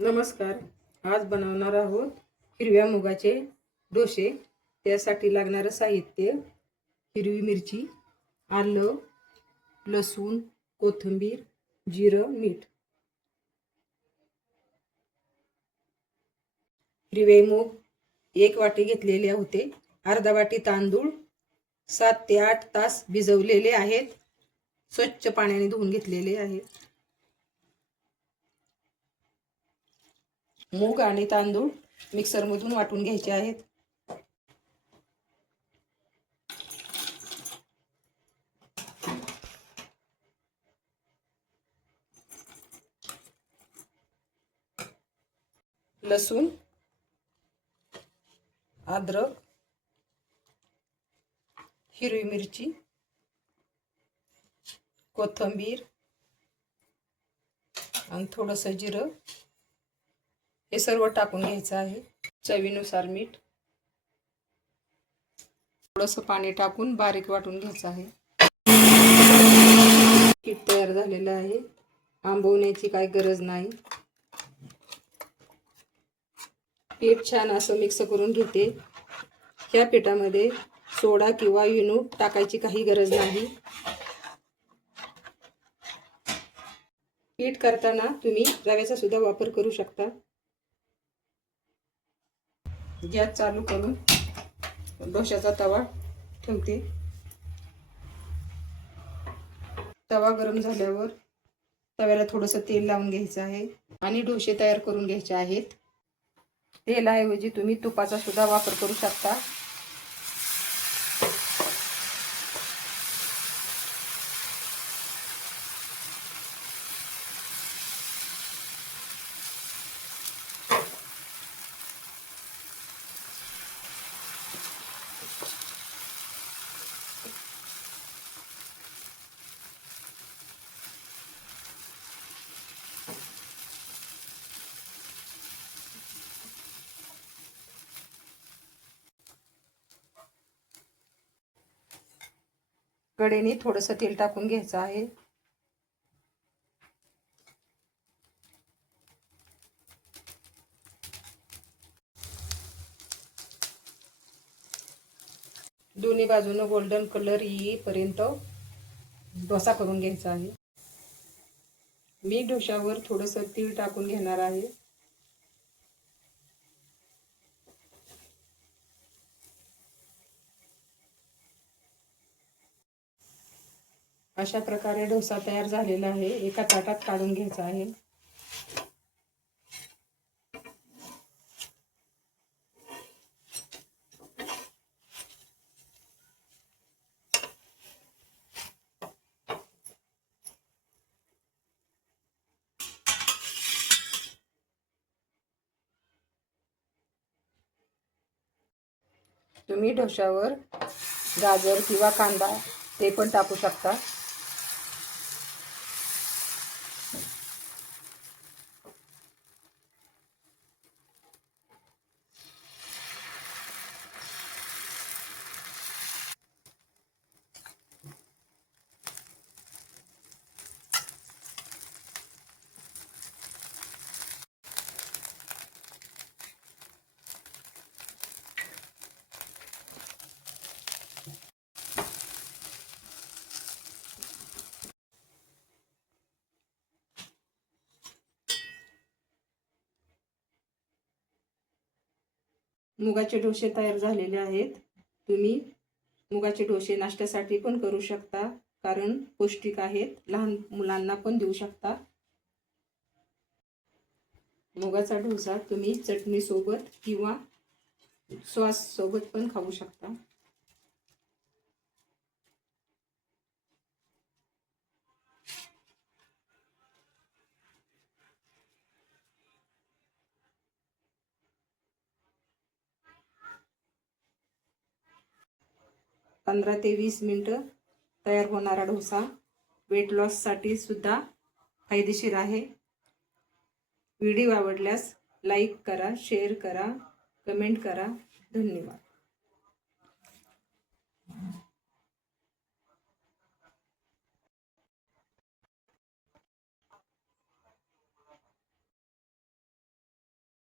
नमस्कार. आज बनवणार आहोत हिरव्या मुगाचे डोसे. त्यासाठी लागणारं साहित्य: हिरवी मिरची, आलं, लसूण, कोथिंबीर, जिरं, मीठ. हिरवे मूग 1 वाटी घेतलेले होते. अर्धा वाटी तांदूळ 7 ते 8 तास भिजवलेले आहेत. स्वच्छ पाण्याने धुवून घेतलेले आहेत. मूग आणि तांदूळ मिक्सरमधून वाटून घ्यायचे आहेत. लसूण, अद्रक, हिरवी मिरची, कोथिंबीर आणि थोडंसं जिरं हे सर्व टाकून घ्यायचं आहे. चवीनुसार मीठ, थोडंसं पाणी टाकून बारीक वाटून घ्यायचं आहे. पीठ तयार झालेलं आहे. आंबवण्याची काही गरज नाही. पीठ छान असं मिक्स करून घेते. ह्या पिठामध्ये सोडा किंवा इनो टाकायची काही गरज नाही. पीठ करताना तुम्ही रव्याचा सुद्धा वापर करू शकता. गॅस चालू करून डोशाचा तवा ठेवते. तवा गरम झाल्यावर तव्याला थोडंसं तेल लावून घ्यायचं आहे आणि डोसे तयार करून घ्यायचे आहेत. तेलाऐवजी तुम्ही तुपाचा सुद्धा वापर करू शकता. कढईने थोडंसं तेल टाकून घ्यायचं आहे. दोन्ही बाजूनं गोल्डन कलर येईपर्यंत डोसा करून घ्यायचा आहे. मी डोशावर थोडंसं तीळ टाकून घेणार आहे. अशा प्रकारे डोसा तयार झालेला आहे. एका ताटात काढून घ्यायचा आहे. तुम्ही डोशावर गाजर किंवा कांदा ते पण टाकू शकता. मुगाचे डोसे तयार झालेले आहेत. तुम्ही मुगाचे डोसे नाश्त्यासाठी पण करू शकता, कारण पौष्टिक आहेत. लहान मुलांना पण देऊ शकता. मुगाचा डोसा तुम्ही चटणी सोबत किंवा सॉस सोबत पण खाऊ शकता. पंधरा ते 20 मिनिटं तयार होणारा डोसा वेट लॉससाठी सुद्धा फायदेशीर आहे. व्हिडिओ आवडल्यास लाईक करा, शेअर करा, कमेंट करा. धन्यवाद.